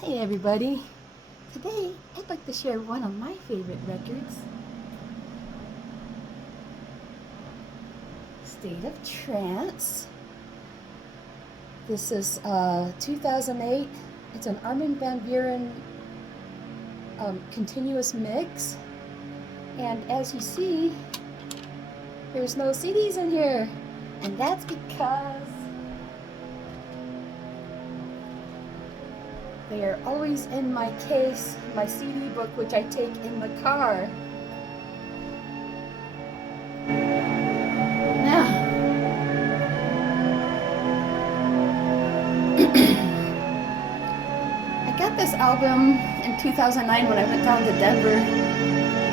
Hey everybody, today I'd like to share one of my favorite records, State of Trance. This is 2008. It's an Armin van Buuren continuous mix, and as you see, there's no CDs in here, and that's because they are always in my case, my CD book, which I take in the car. Now, I got this album in 2009 when I went down to Denver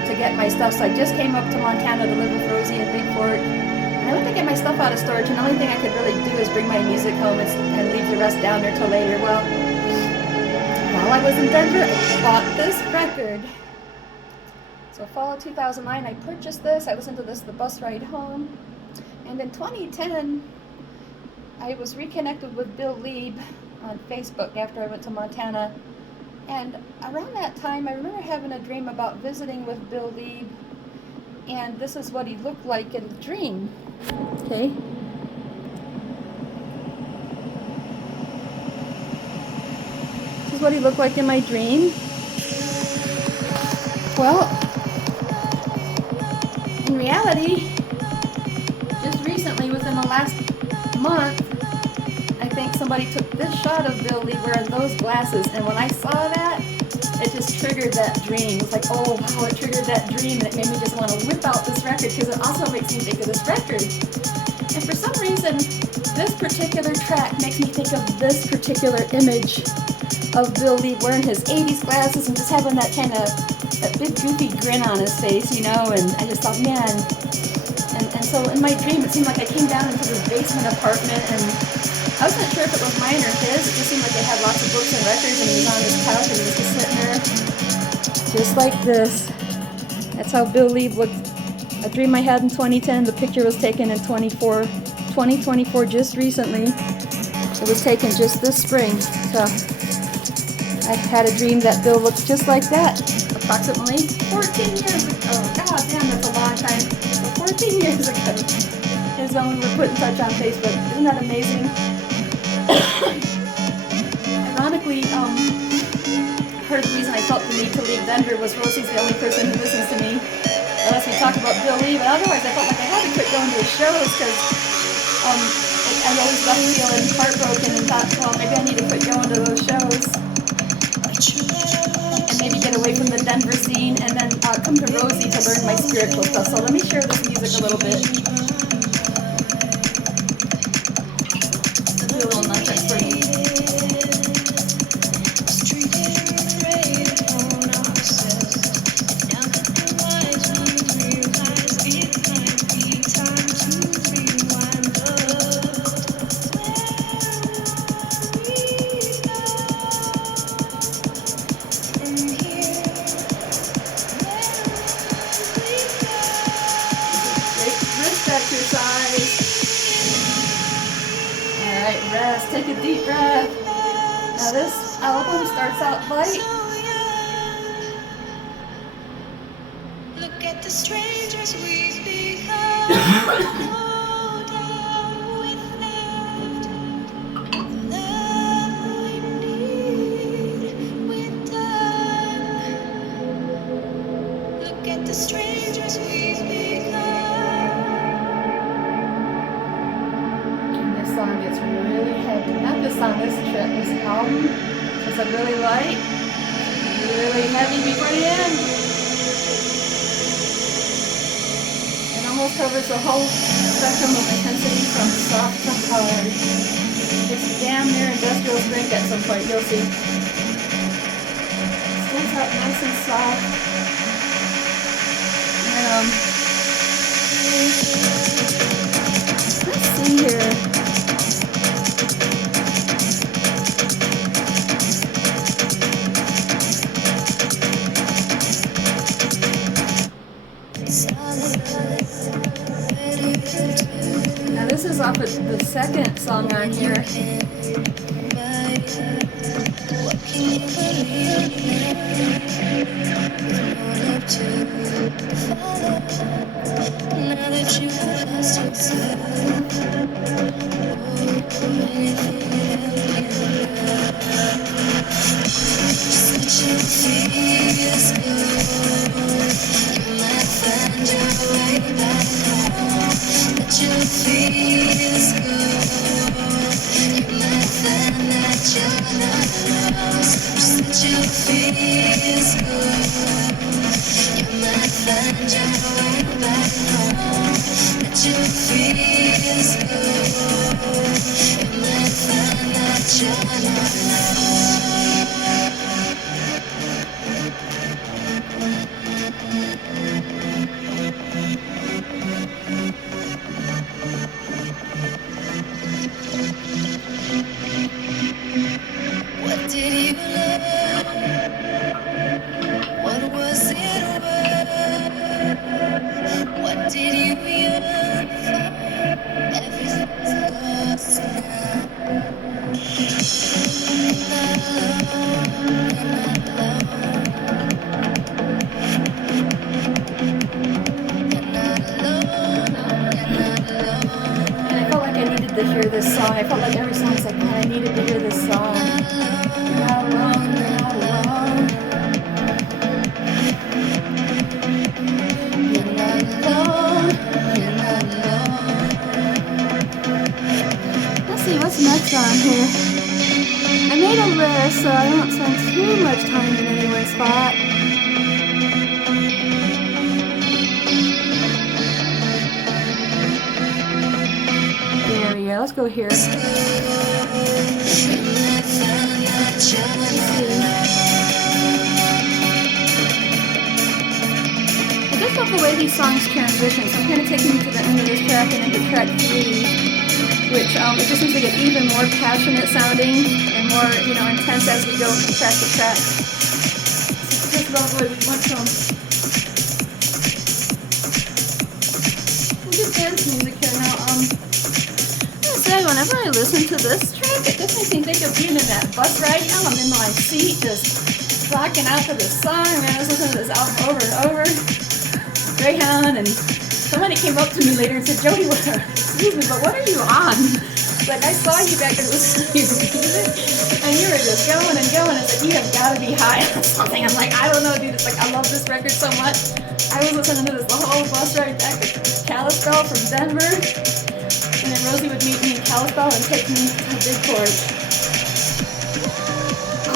to get my stuff. So I just came up to Montana to live with Rosey and Big Fort. And I went to get my stuff out of storage, and the only thing I could really do is bring my music home and leave the rest down there till later. Well, while I was in Denver, I bought this record. So fall of 2009, I purchased this. I listened to this the bus ride home. And in 2010, I was reconnected with Bill Lieb on Facebook after I went to Montana. And around that time, I remember having a dream about visiting with Bill Lieb. And this is what he looked like in the dream. Okay. This is what he looked like in my dream. Well, in reality, just recently, within the last month, I think somebody took this shot of Bill Lee wearing those glasses, and when I saw that, it just triggered that dream. It was like, oh wow, it triggered that dream, and it made me just want to whip out this record, because it also makes me think of this record. And for some reason, this particular track makes me think of this particular image of Bill Lee wearing his 80s glasses and just having that kind of, that big goofy grin on his face, you know, and I just thought, man. And so in my dream, it seemed like I came down into this basement apartment, and I wasn't sure if it was mine or his. It just seemed like they had lots of books and records, and he was on his couch, and he was just sitting there, just like this. That's how Bill Lee looked. A dream I had in 2010. The picture was taken in 2024, just recently. It was taken just this spring. So I had a dream that Bill looked just like that, approximately 14 years ago. Oh, God damn, that's a long time. 14 years ago. His own were put in touch on Facebook. Isn't that amazing? Ironically, part of the reason I felt the need to leave Denver was Rosey's the only person who listens to me, unless we talk about Bill Lee, but otherwise I felt like I had to quit going to his shows, because I always left feeling heartbroken and thought, well, maybe I need to quit going to those shows and maybe get away from the Denver scene, and then come to Rosey to learn my spiritual stuff. So let me share this music a little bit. Do a little nunchicks for you. Exercise. Alright, rest. Take a deep breath. Now this album starts out light. Look at the strangers we've become. Look at the strangers we've become. This song gets really heavy. Not this song, this album. It's like really light, really heavy before the end. It almost covers the whole spectrum of intensity from soft to hard. It's damn near industrial strength at some point, you'll see. Starts out nice and soft. And, let's see here. Now this is off of the second song on here. What can you believe now? With no love to follow. Now that you have lost yourself, anything without you now. Such a feels good. You might find your way back home. That you feels good. You might find that you're not lost. That you feels good. You might find your way back home. That you feels good. You might find that you're not lost. What did you learn? What was it worth? What did you yearn for? Everything's lost now. You're not alone. You're not alone. You're not alone. You're not alone. And I felt like I needed to hear this song. I felt like every song's like, man, I needed to hear this song. You're not alone, you're not alone. You're not alone, you're not alone. Let's see, what's next on here? I made a list so I don't spend too much time in any one spot. There we go, let's go here. Let's see. I just love the way these songs transition, so I'm kind of taking you to the end of this track and into track 3, which it just seems to get even more passionate sounding and more, intense as we go from track to track. Just love the way we went from good dance music here now. Whenever I listen to this track, it just makes me think of being in that bus ride. I'm in my seat just rocking out to this song. Man, I was listening to this album over and over. Greyhound, and somebody came up to me later and said, Jody, excuse me, but what are you on? Like, I saw you back there listening to music, and you were just going and going. It's like, you have got to be high on something. I'm like, I don't know, dude. It's like, I love this record so much. I was listening to this the whole bus ride back to Kalispell from Denver. And then Rosey would meet me in Kalispell and take me to the big court.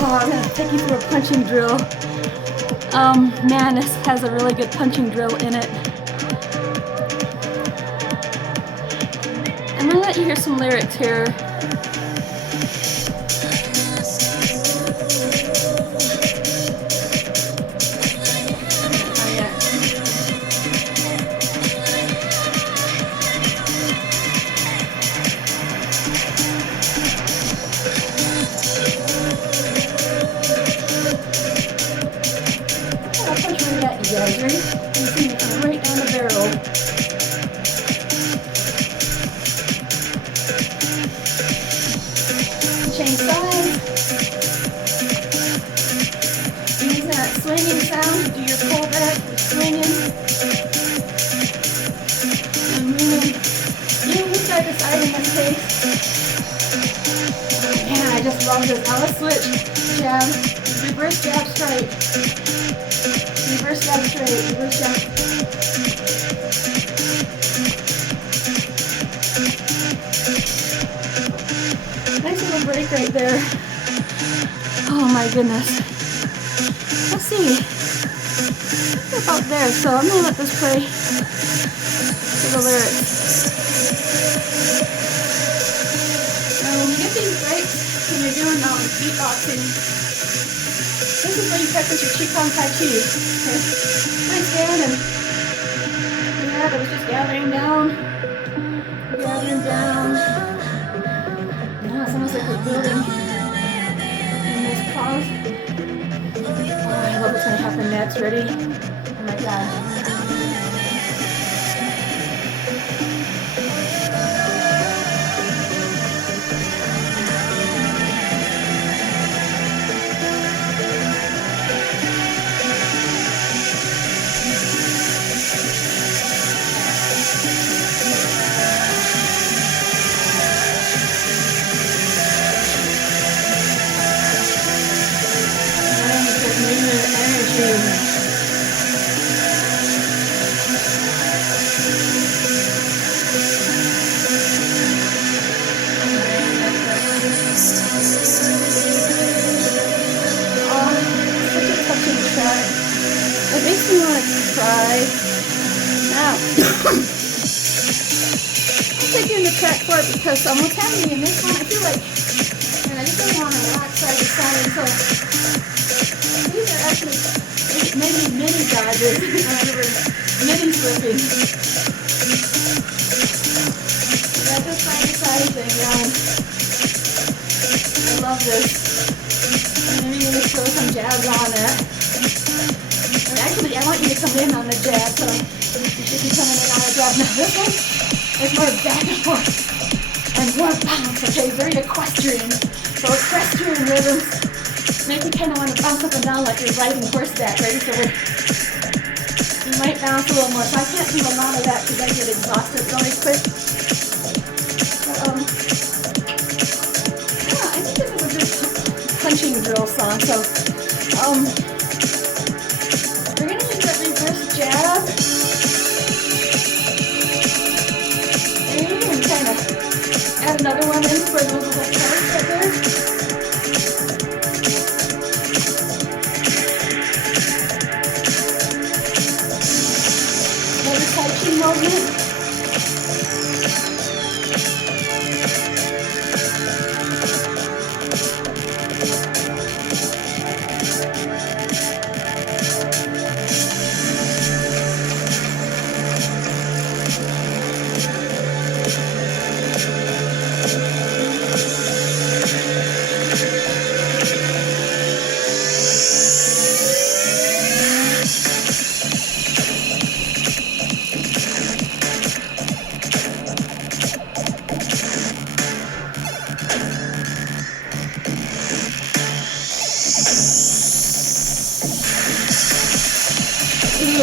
Oh, I'm going to take you through a punching drill. Man, this has a really good punching drill in it. I'm going to let you hear some lyrics here. Love this. Now let's switch. Jab. Reverse jab straight. Reverse jab straight. Reverse jab. Nice little break right there. Oh my goodness. Let's see. We're about there, so I'm going to let this play to the lyrics. Now when you get these breaks, when you're doing beatboxing, this is where you practice your Qigong Tai Chi. Okay. Nice down, and yeah, it was just gathering down. Gathering down. Now it's almost like we're building in this pause. Oh, I love what's going to happen next. Ready? Oh my God. try. Now, I'll take you into track 4 because what's happening in this one, I feel like, and I just really want to rock side to side. So these are actually maybe mini dodges. Mini flipping. Got this side to side thing going. I love this. And then you're going to throw some jabs on it. And actually, I want you to come in on the jab, so you should be coming in on a jab. Now this one is more back and forth and more bounce, okay? Very equestrian. So equestrian rhythms make you kind of want to bounce up and down like you're riding horseback, right? So you might bounce a little more. So I can't do a lot of that because I get exhausted really quick. Yeah, I think this is a good punching drill song. So, we're gonna use that reverse jab, and you can kind of add another one in for those little cards right there. Another touching movement.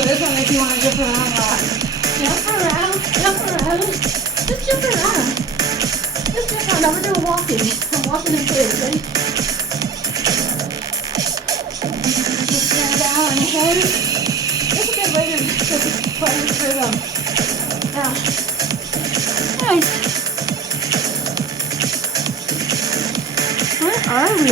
This one makes you want to jump around a lot. Jump around, jump around. Just jump around. Just jump around. Now we're doing walking. I'm walking in place, ready? Just stand down on your head. That's a good way to play this rhythm. Now, nice. Where are we?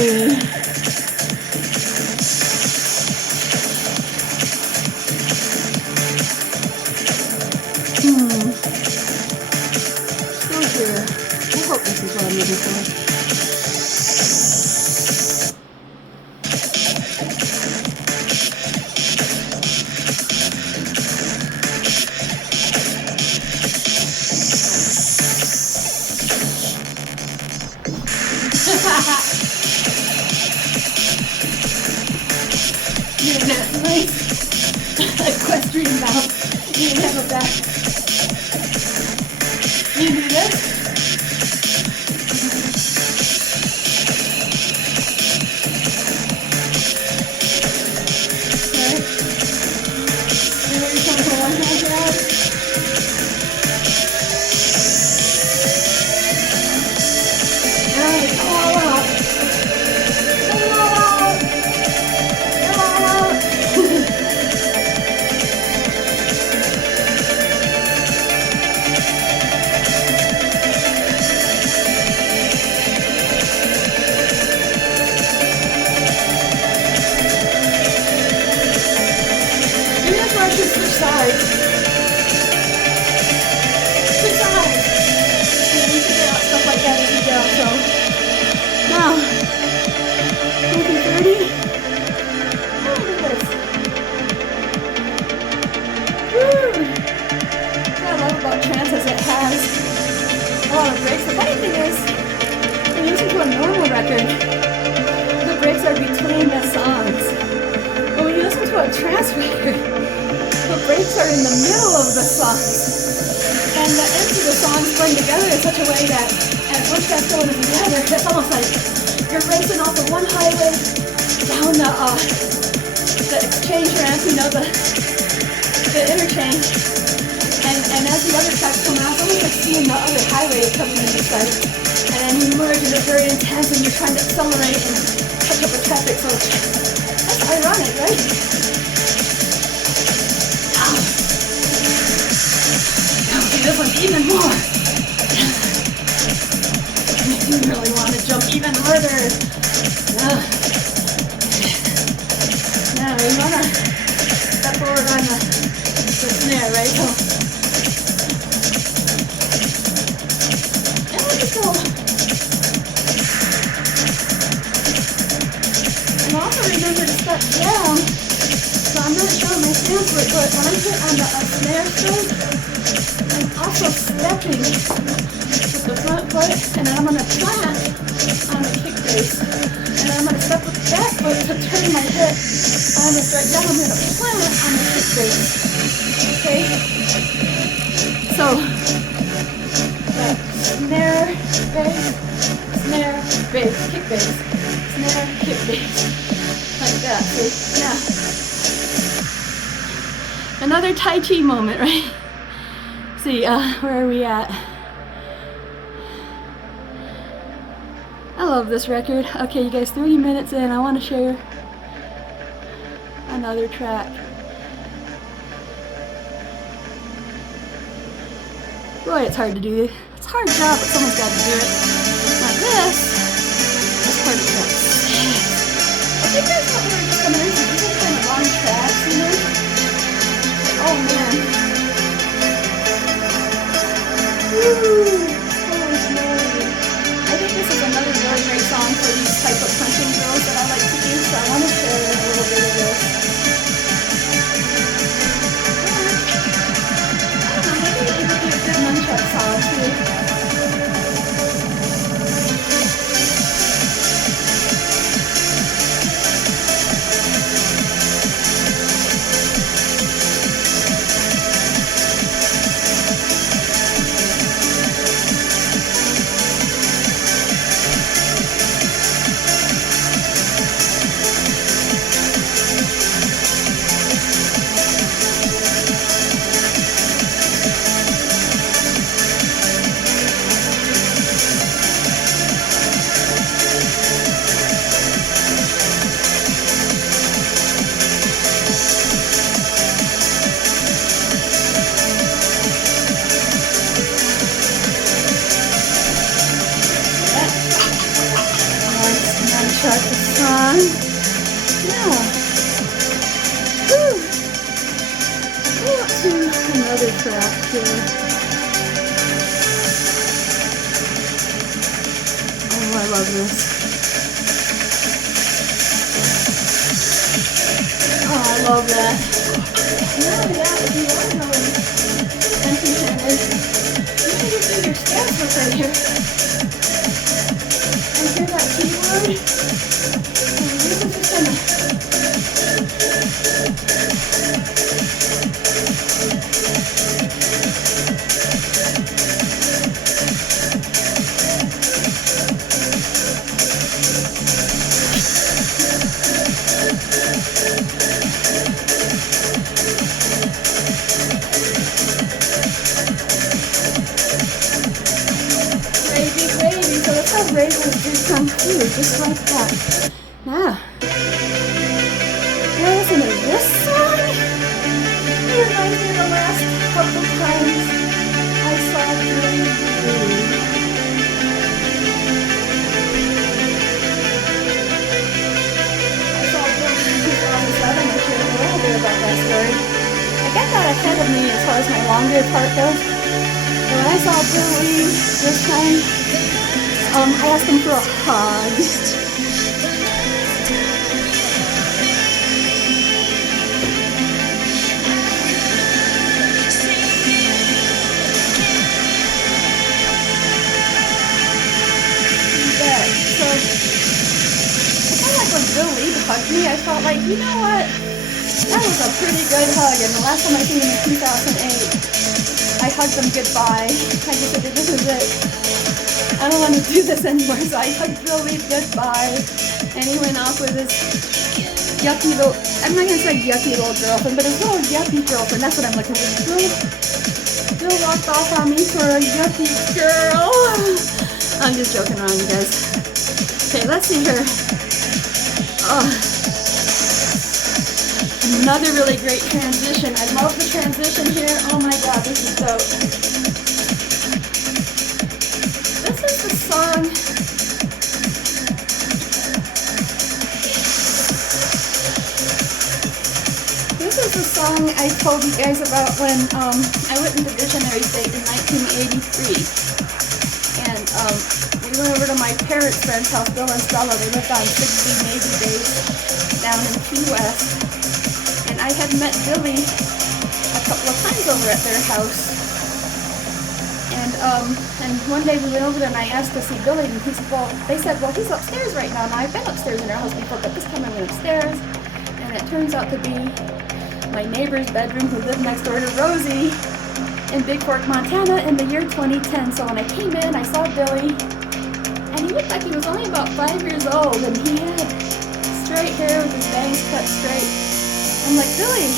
Still here. I hope this is what I'm looking for. You didn't have a nice equestrian bounce. You didn't have a back. You do this? Right? You know you're trying to one hand grab? And come all out. Come all out. Come all out. Switch sides. Switch sides. You know, you can get out stuff like that as you go. So now, 30. Oh, look at this. Woo! What I love about Trance is it has a lot of breaks. The funny thing is, when you listen to a normal record, the breaks are between the songs. But when you listen to a Trance record, the breaks are in the middle of the song. And the ends of the songs blend together in such a way that, and once that's going together, it's almost like you're racing off of one highway down the exchange ramp, you know, the interchange. And as the other tracks come out, it's almost like seeing the other highway coming into sight. And then you merge and it's very intense and you're trying to accelerate and catch up with traffic. So that's ironic, right? This one even more. Makes me really want to jump even further. Now we want to step forward on the the snare, right? So, and we'll just go. And also remember to step down. So I'm not showing my stance foot, but when I hit on the snare stroke, I'm also stepping with the front foot, and then I'm going to plant on the kick bass. And then I'm going to step with the back foot to turn my hip on the straight down. I'm going to plant on the kick bass. Okay? So, that snare, bass, kick bass, snare, kick bass. Like that, see? Yeah. Another Tai Chi moment, right? See, where are we at? I love this record. Okay, you guys, 30 minutes in, I want to share another track. Boy, it's hard to do. It's a hard job, but someone's got to do it. Now this is part of the track. I think that's what we were just coming into. These are kind of long tracks, you know? Oh man. Woo! Holy moly. I think this is another really great song for these type of punching drills that I like to do, so I want to share a little bit of this. I don't know, maybe it would be a good nunchuck song too. Just like that. Now, listen to this song. It reminds me of the last couple times I saw JodyVision. I saw JodyVision in 2007. I shared a little bit about that story. I got that ahead of me as far as my longer part goes. But when I saw Buuren this time, I asked him for a hug. So, I felt like when Bill Lee hugged me, I felt like, you know what? That was a pretty good hug. And the last time I seen him in 2008, I hugged him goodbye. I just said, this is it. I don't want to do this anymore, so I hugged Bill Lee goodbye, and he went off with his yucky little, I'm not going to say yucky little girlfriend, but his little yucky girlfriend, that's what I'm looking for. Bill walked off on me for a yucky girl. I'm just joking around, you guys. Okay, let's see her. Oh. Another really great transition. I love the transition here. Oh my god, this is dope. Song. This is the song I told you guys about when I went into Visionary State in 1983. And we went over to my parents' friend's house, Bill and Stella. They lived on 60 Navy Base down in Key West. And I had met Billy a couple of times over at their house. And one day we went over there and I asked to see Billy, and he said, they said, well, he's upstairs right now. Now, I've been upstairs in their house before, but this time I went upstairs, and it turns out to be my neighbor's bedroom who lived next door to Rosey in Big Fork, Montana in the year 2010. So when I came in, I saw Billy, and he looked like he was only about 5 years old, and he had straight hair with his bangs cut straight. I'm like, Billy,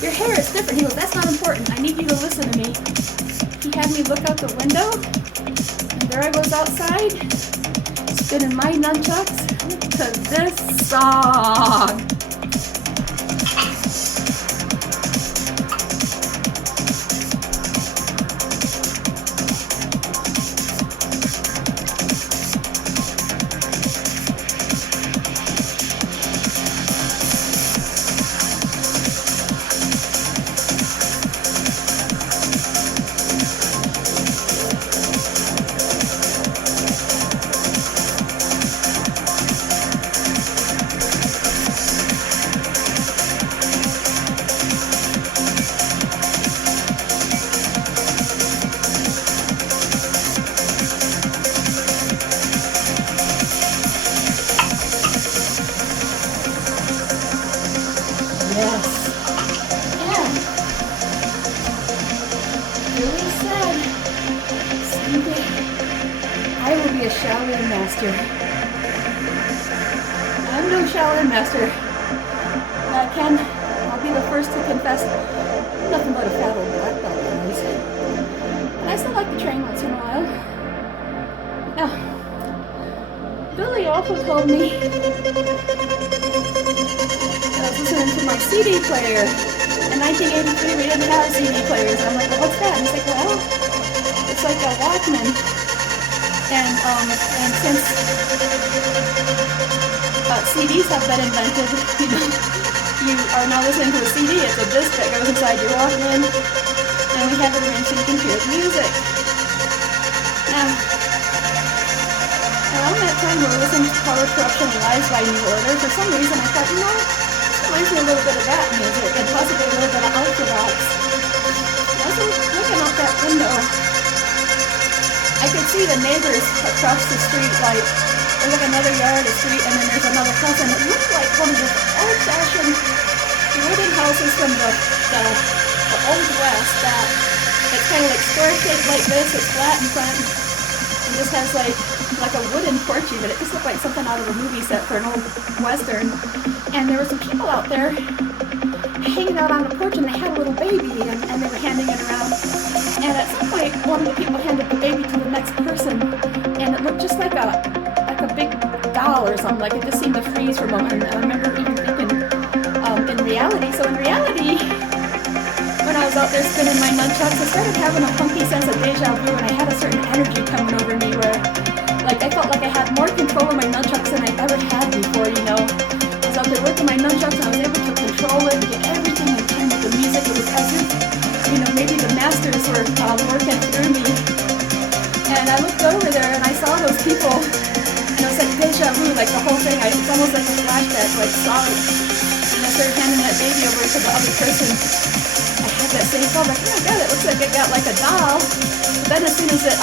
your hair is different. He goes, that's not important. I need you to listen to me. He had me look out the window, and there I was outside, spinning my nunchucks to this song. I will be a Shaolin master. I'm no Shaolin master. I'll be the first to confess, nothing but a fat old black belt, guys. And I still like to train once in a while. Now, Billy also told me that I was listening to my CD player. In 1983, we didn't have CD players. And I'm like, well, what's that? And he's like, well, it's like a Walkman. And since CDs have been invented, you are now listening to a CD. It's a disc that goes inside your Walkman, and we have it arranged so you can hear music. Now, around that time, we were listening to Power, Corruption, and Lies by New Order. For some reason, I thought, this reminds me a little bit of that music, and possibly a little bit of Orthodox. I was looking out that window. I could see the neighbors across the street, like, there's like another yard, a street, and then there's another house, and it looked like one of the old-fashioned wooden houses from the Old West, that it's kind of like square-shaped like this, it's flat in front, and just has like a wooden porch even. It just looked like something out of a movie set for an old Western. And there were some people out there hanging out on the porch, and they had a little baby, and they were handing it around. And at some point, one of the people handed the baby to the next person, and it looked just like a big doll or something. Like, it just seemed to freeze for a moment. And I remember even thinking, in reality, when I was out there spinning my nunchucks, I started having a funky sense of deja vu, and I had a certain energy coming over me where, like, I felt like I had more control of my nunchucks than I ever had before, I was out there working my nunchucks, and I was able to control it and get everything in time with the music. It was as if, maybe the masters were working through me. And I looked over there, and I saw those people, and it was like deja vu, like the whole thing. It's almost like a flashback, like solid. And I started handing that baby over to the other person. I had that same thought, like, oh my god, it looks like it got like a doll. But then as soon as it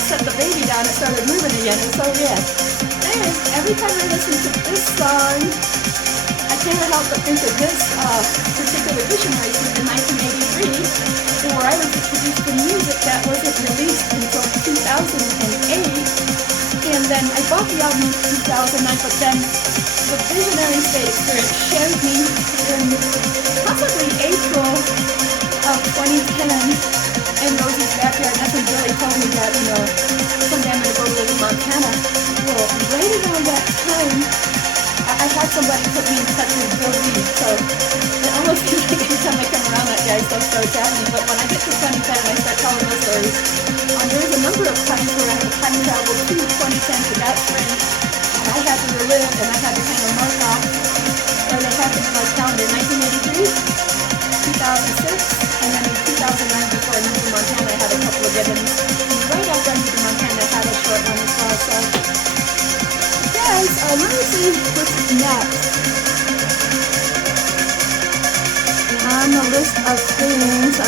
set the baby down, it started moving again. And so, yeah. Anyways, every time I listen to this song, I can't help but think of this particular Visionary Suite in 1983, where I was introduced to music that wasn't released until 2008. And then I bought the album in 2009, but then the Visionary State experience showed me in possibly April of 2010 in Rosey's backyard. That's when Billy told me that, someday I'm going to go live in Montana. Well, right around that time, I had somebody put me in touch with Billy, so it almost seems like every time I come around that guy, stuff starts happening. But when I get to 2010 and I start telling those stories, there was a number of times where I had to time travel to 2010 to that spring, and I had to relive, and I had to kind of mark off where they happened in my calendar. 1983, relax. On the list of things,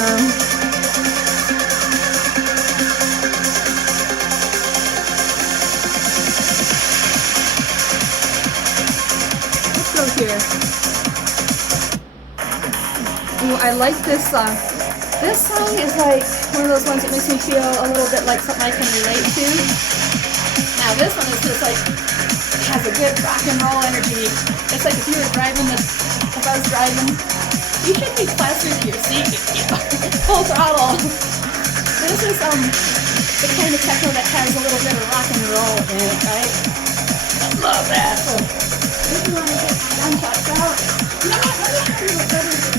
let's go here. Ooh, I like this song. This song is like one of those ones that makes me feel a little bit like something I can relate to. Now this one is just like, it has a good rock and roll energy. It's like if you were driving if I was driving, you should be plastered to your seat, you know, full throttle. This is the kind of techno that has a little bit of rock and roll in it, right? I love that. So if you want to get nunchucks out, you know what? Let me show you what better is.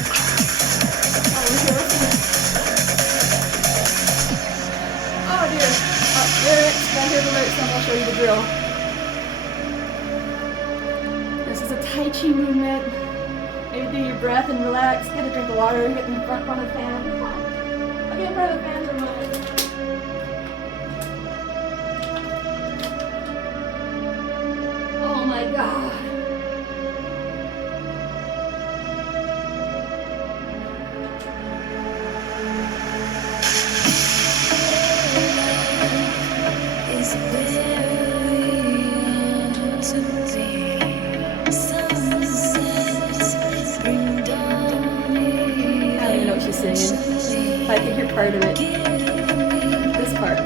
Oh dear. Oh, lyrics. Gotta hear the lyrics, and I'll show you the drill. This is a Tai Chi movement. Maybe do your breath and relax. Get a drink of water. Get in front of the fan. I'll get in front of the fan for a moment. Oh my God. I can hear part of it. This part.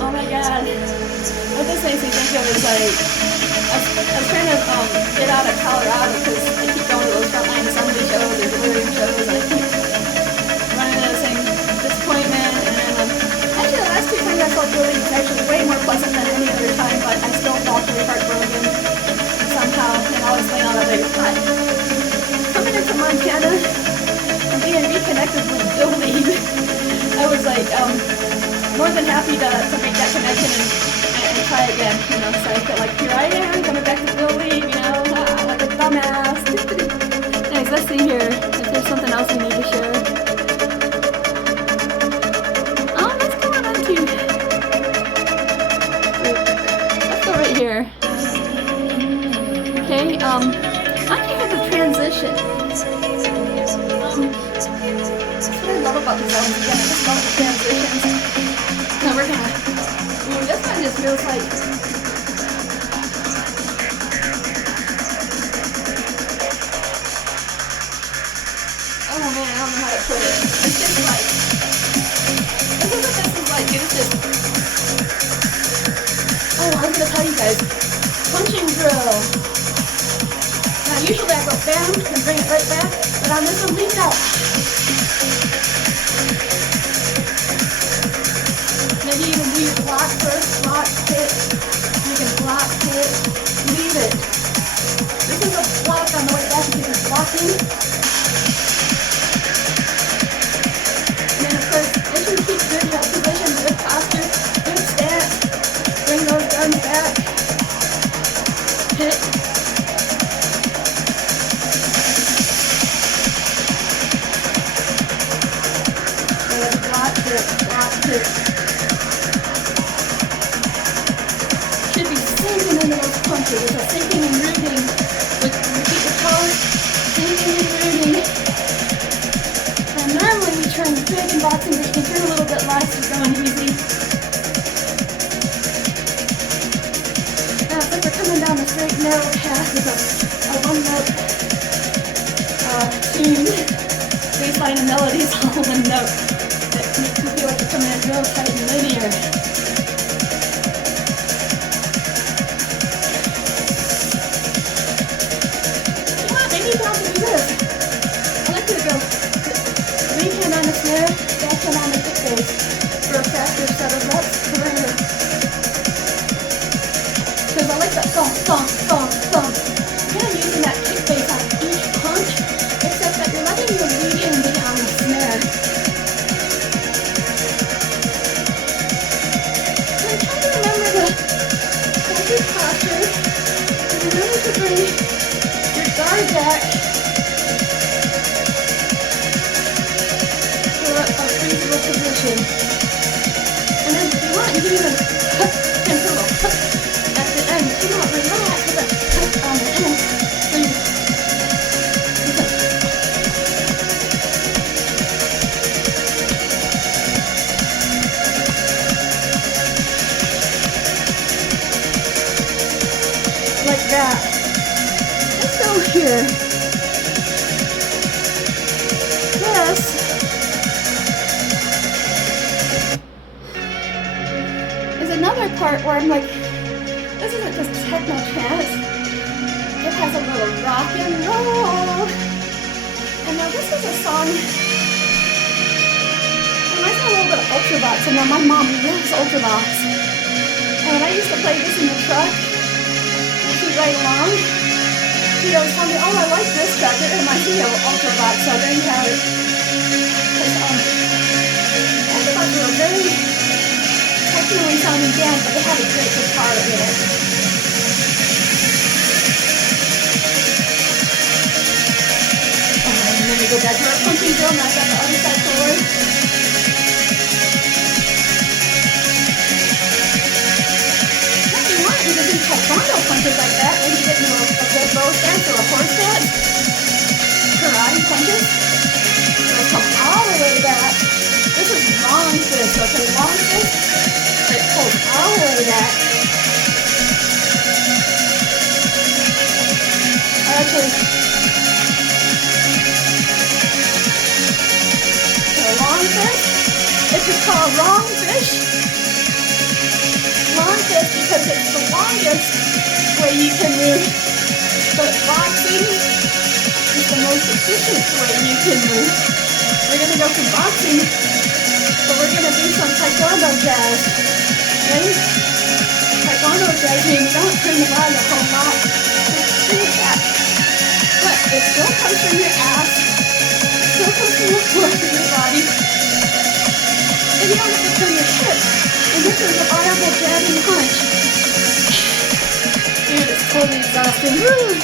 Oh my God. What this makes me think of is like, I was trying to get out of Colorado because I keep going to those frontline assembly shows or delirium shows and I keep running into the same disappointment. And actually the last two times I felt really actually way more pleasant than any other time, but I still felt really heartbroken somehow, and I'll explain all that later. But coming into Montana and being reconnected with Bill Lee, I was like more than happy to make that connection and try again, you know. So I felt like here I am coming back to Bill Lee, you know, like a dumbass. Anyways, let's see here if there's something else we need to share. Oh, let's go on to. Let's go right here. Okay, I can have a transition. That's what I love about these albums. Again, I just love the transitions. Now we're gonna. Ooh, this one just feels like. Oh man, I don't know how to put it. It's just like. This is what this is like. It's just. Oh, I was gonna tell you guys. Punching drill. Now usually I go bam and bring it right back, but on this one, leave it out. Maybe you can do your block first, block, hit. You can block, hit, leave it. This is a block on the way back if you're blocking. And then of course, if you keep good head position, good posture, good stance, bring those guns back. Hit. Block it. Should be sinking into those punches. It's a sinking and rooting. Repeat the code. Sinking and rooting. And normally we turn big in boxing, but you can turn a little bit less. You're going easy. Now it's like we're coming down the straight narrow path with a one-note tune. Bassline and melodies all one note. Makes you feel like you're coming in real tight and linear. You know what? Maybe you don't have to do this. I like to go lead hand on the snare, back hand on the kick bass for a faster set of reps. Because I like that thump, thump, thump, thump. You're kind of using that kick bass on each punch, except that you're letting your lead hand be on the snare. part where I'm like, this isn't just techno trance. It has a little rock and roll. And now this is a song. Reminds me a little bit of Ultravox. And now my mom loves Ultravox. And when I used to play this in the truck, and she'd ride along, she'd always tell me, oh, I like this track. It reminds me of Ultravox. So there you have it. Ultravox were a very techno-y sounding band, but they had a great guitar in it. And then we go back to our punching drill. Now I got the other side forward. If you want, you can do taekwondo punches like that. Maybe get into a good bow stance or a horse stance. Karate punches. It'll come all the way back. This is long fist, okay? Long fist. It pulls all the way back. Actually, a long fist, if you call wrong fish, long fist because it's the longest way you can move. But boxing is the most efficient way you can move. We're going to go from boxing, but we're going to do some taekwondo jazz. Ready? Taekwondo jazz means don't turn the body a whole lot. Just bring it back. But it still comes from your ass. It still comes from the core of your body. And you don't have to turn your hips. And this is a viable jabbing punch. Dude, it's totally exhausting. Woo!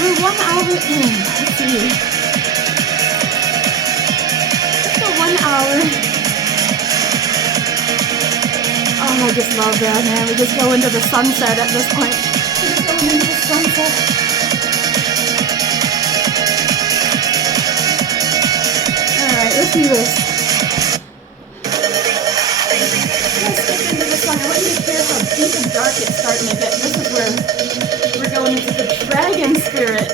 We're 1 hour in. Let's see. Let's go 1 hour. Oh, I just love that, man. We just go into the sunset at this point. We're just going into the sunset. Alright, let's do this. Let's get into this one. I want you to hear how deep and dark it's starting to get. This is where we're going into the dragon spirit.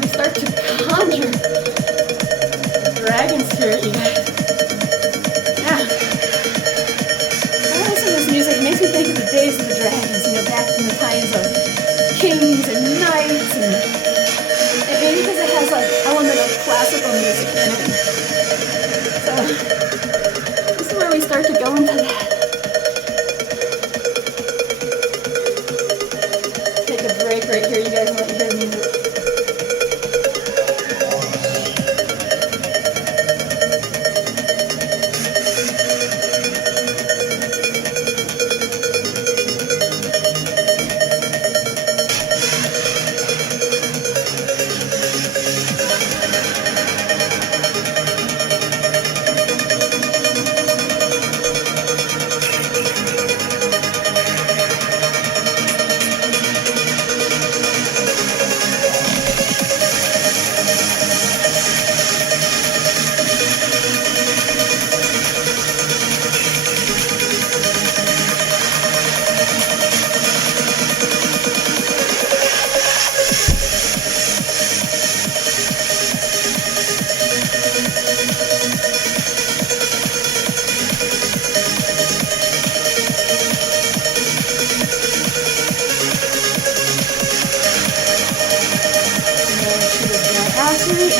We start to conjure the dragon spirit, you guys. Music makes me think of the days of the dragons, you know, back in the times of kings and knights, and maybe because it has an element of classical music in it. So this is where we start to go into that. Take a break right here, you guys, and let me hear the music.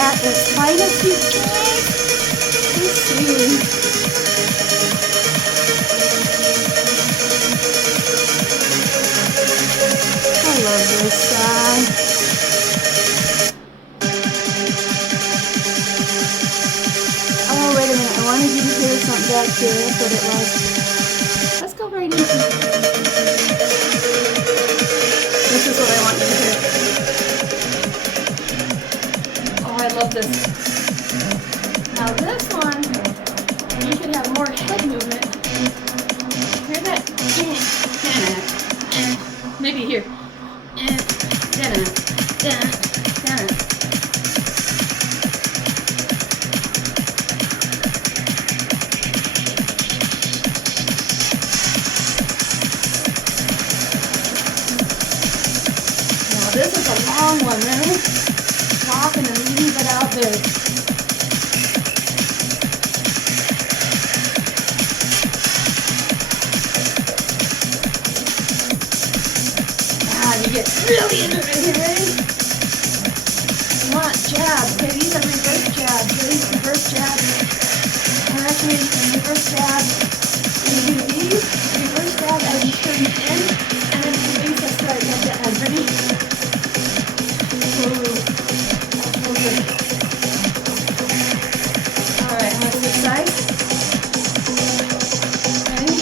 At its finest, you guys. Let's see. I love this song. Oh, wait a minute. I wanted you to hear something back here. That's what it was. Let's go right into it. This is what I want you to hear. I love this. Now this one, you should have more head movement. Hear that? Maybe here. Now this is a long one, right? Talking and leave it out there. really into it right here, ready? You want jabs, okay? These are reverse jabs, ready? Reverse jabs. And actually, reverse jab. And you do these, reverse jab as you turn in, and then you do this right like that. Ready? Ooh, that's so good. Alright, I'm going to switch sides. Ready?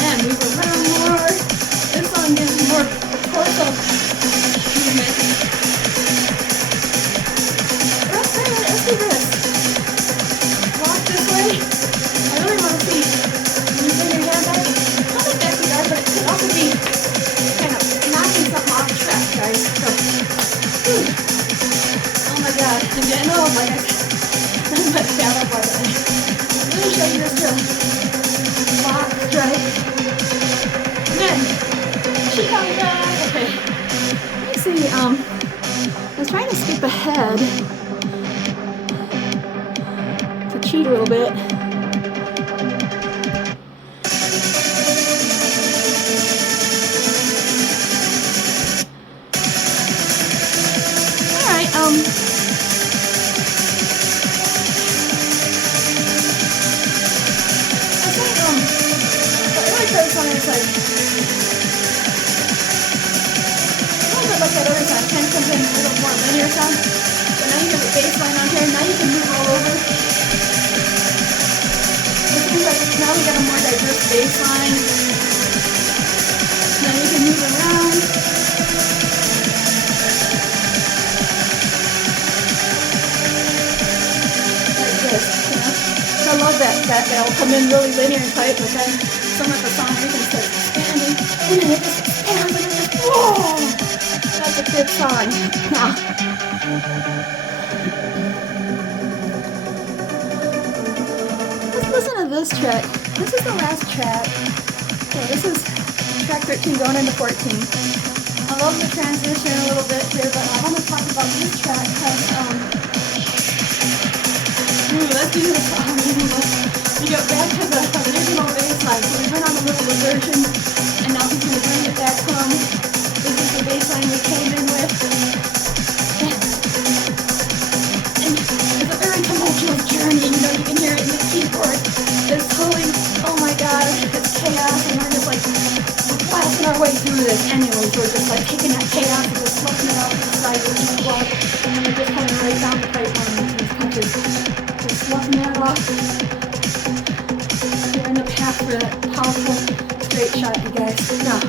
And move around more. This song gives you more torso movement. Let's do this. Walk this way. I really want to see. When you bring your hand back, not like back you are, but it could also be kind of knocking something off track, guys. So, whew. Oh my god, I'm getting old, like I said. I'm not down up like that. Let me show you this drill. Walk, strike. And then, she comes back. Okay. Let me see, I was trying to skip ahead to cheat a little bit. Alright, I think, the early part song is like, a little bit like that other song, kind of something a little more linear sound. So now you have the bass line on here, now you can move all over. It seems like now we got a more diverse bass line. Now you can move around. Like this, you know? So I love that that'll come in really linear and tight, but then some of the song everything starts expanding, and then it just expands, and it just, whoa! That's a good song. Now, let's listen to this track. This is the last track. Okay, this is track 13 going into 14. I love the transition a little bit here, but I want to talk about this track because, let's do this. You go back to the original bass line. So we went on a little reversion, and now he's going to bring it back home. This is the bass line we came in with. And it's a very tumultuous journey. You know, you can hear it in the keyboard. It's totally, oh my god, it's chaos, and we're just like blasting our way through this. Anyways, we're just like taking that chaos and just fluffing it out to the side with the blood, and then we're just coming right down the pipe line with these punches. Just fluffing that off. You're in the path for that powerful straight shot, you guys. Now,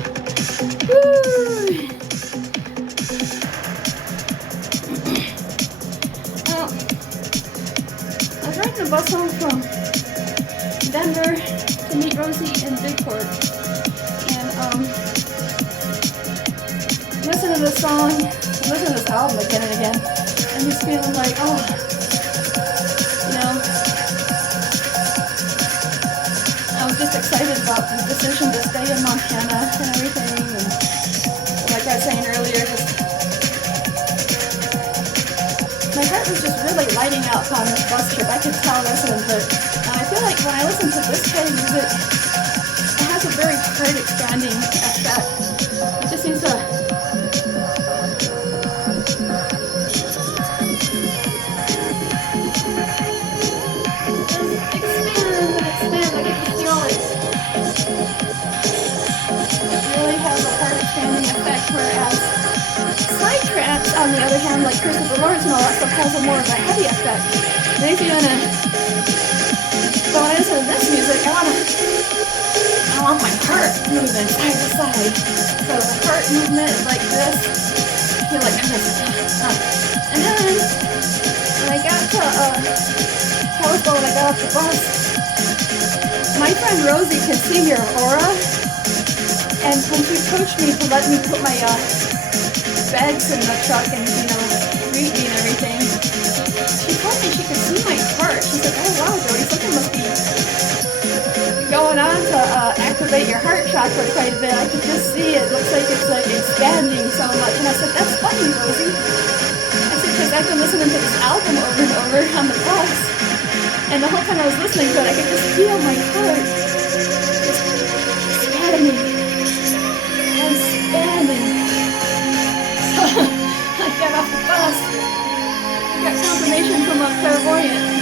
woo! Well, I was riding the bus home from Denver to meet Rosey in Bigport, and listen to this song, listen to this album again and again, and just feeling like, oh, you know, I was just excited about the decision to stay in Montana and everything, and like I was saying earlier, just my heart was just really lighting up on this bus trip. I could tell listening to it. And I feel like when I listen to this kind of music, it has a very heart expanding effect. It just seems to expand. I get to feel it. It really has a heart expanding effect, whereas side trance, on the other hand, like Christopher Lawrence and all that stuff, has a more of a heavy effect. And if you're gonna go into this music, I want my heart moving side to side. So the heart movement is like this. I feel like I'm just, and then when I got to Kalispell, when I got off the bus, my friend Rosey could see your aura, and when she approached me to let me put my bags in the truck and, you know, greet me and everything, she told me she could see my heart. She said, oh wow, Jody, something must be going on to activate your heart chakra quite a bit. I could just see it. Looks like it's like expanding so much. And I said, that's funny, Rosey. I said, because I've been listening to this album over and over on the bus. And the whole time I was listening to it, I could just feel my heart just expanding and expanding. So I got off the bus, got confirmation from a clairvoyant.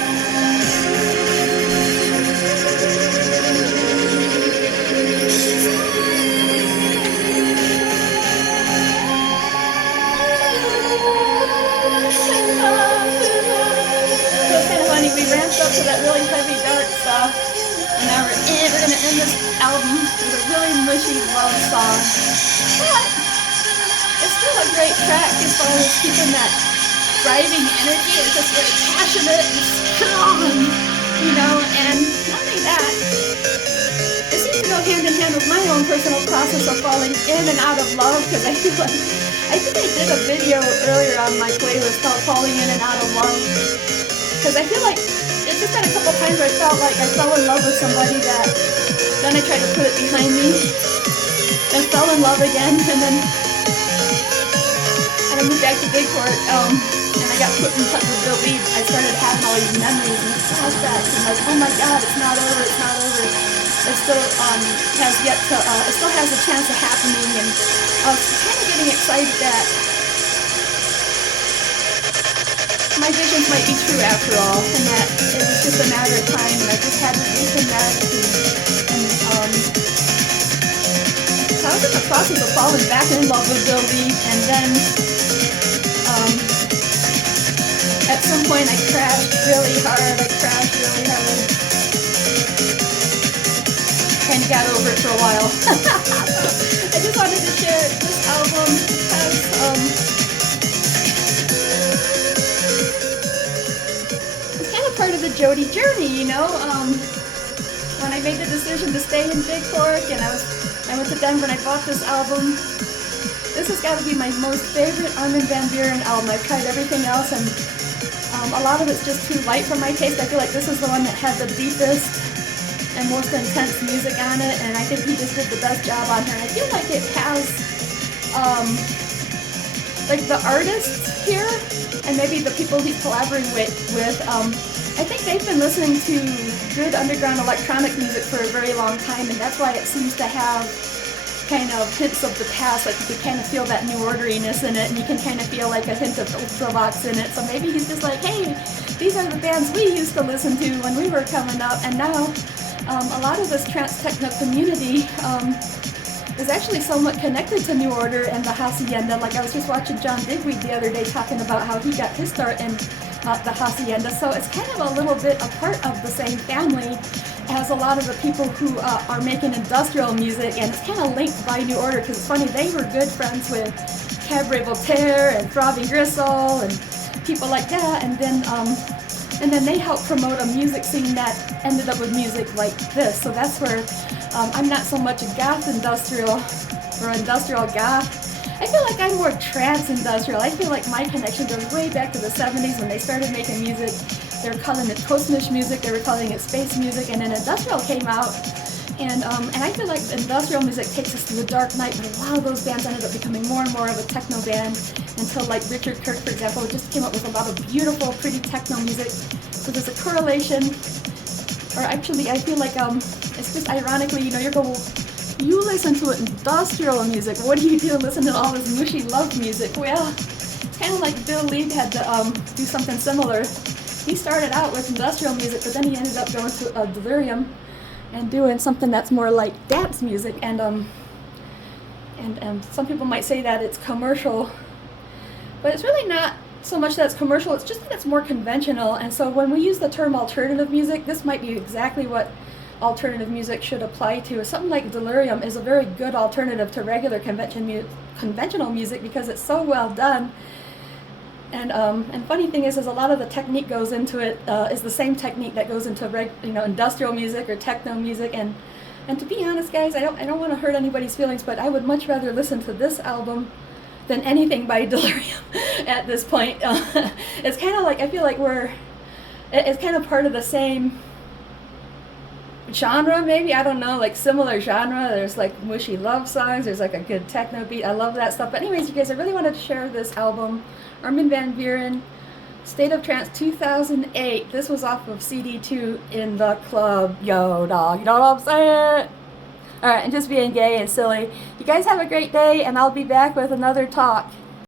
We ramped up to that really heavy, dark stuff, and now we're gonna end this album with a really mushy love song. But it's still a great track as far as keeping that driving energy. It's just very passionate and strong, you know. And not only that, it seems to go hand in hand with my own personal process of falling in and out of love. Because I feel like I think I did a video earlier on my playlist called "Falling in and Out of Love." Because I feel like it's just been a couple times where I felt like I fell in love with somebody that then I tried to put it behind me and fell in love again, and then I moved back to Bigport and I got put in touch with Bill Lee. I started having all these memories and flashbacks and like, oh my God, it's not over, it's not over. It still has yet to, it still has a chance of happening, and I was kind of getting excited that my visions might be true after all, and that it was just a matter of time, and I just had to reconnect. And so I was in the process of falling back in love with Bill Lee, and then at some point I crashed really hard. Kind of got over it for a while. I just wanted to share this album because part of the Jody journey, you know. When I made the decision to stay in Bigport, and I went to Denver and I bought this album. This has got to be my most favorite Armin van Buuren album. I've tried everything else, and a lot of it's just too light for my taste. I feel like this is the one that had the deepest and most intense music on it, and I think he just did the best job on her. And I feel like it has like the artists here and maybe the people he's collaborating with I think they've been listening to good underground electronic music for a very long time, and that's why it seems to have kind of hints of the past. Like you can kind of feel that new orderiness in it, and you can kind of feel like a hint of Ultravox in it. So maybe he's just like, hey, these are the bands we used to listen to when we were coming up, and now a lot of this trance techno community is actually somewhat connected to New Order and the Hacienda. Like I was just watching John Digweed the other day talking about how he got his start in the Hacienda, so it's kind of a little bit a part of the same family as a lot of the people who are making industrial music, and it's kind of linked by New Order, because it's funny, they were good friends with Cabaret Voltaire and Throbbing Gristle and people like that, and then they helped promote a music scene that ended up with music like this. So that's where I'm not so much a goth industrial or industrial goth. I feel like I'm more trance industrial. I feel like my connection goes way back to the 70s when they started making music. They were calling it cosmic music, they were calling it space music, and then industrial came out. And I feel like industrial music takes us to a dark night, but a lot of those bands ended up becoming more and more of a techno band until like Richard Kirk, for example, just came up with a lot of beautiful, pretty techno music. So there's a correlation, or actually I feel like it's just ironically, you know, you're going, you listen to industrial music, what do you do listen to all this mushy love music? Well, it's kind of like Bill Lee had to do something similar. He started out with industrial music, but then he ended up going to Delirium and doing something that's more like dance music, and some people might say that it's commercial, but it's really not so much that it's commercial, it's just that it's more conventional. And so when we use the term alternative music, this might be exactly what alternative music should apply to. Something like Delirium is a very good alternative to regular conventional music because it's so well done. And funny thing is a lot of the technique goes into it is the same technique that goes into industrial music or techno music. And to be honest, guys, I don't want to hurt anybody's feelings, but I would much rather listen to this album than anything by Delirium at this point. It's kind of like, I feel like it's kind of part of the same genre, maybe, I don't know, like similar genre. There's like mushy love songs, there's like a good techno beat. I love that stuff. But anyways, you guys, I really wanted to share this album, Armin van Buuren, State of Trance 2008. This was off of CD2 in the club. Yo, dog. You know what I'm saying? Alright, and just being gay and silly. You guys have a great day, and I'll be back with another talk.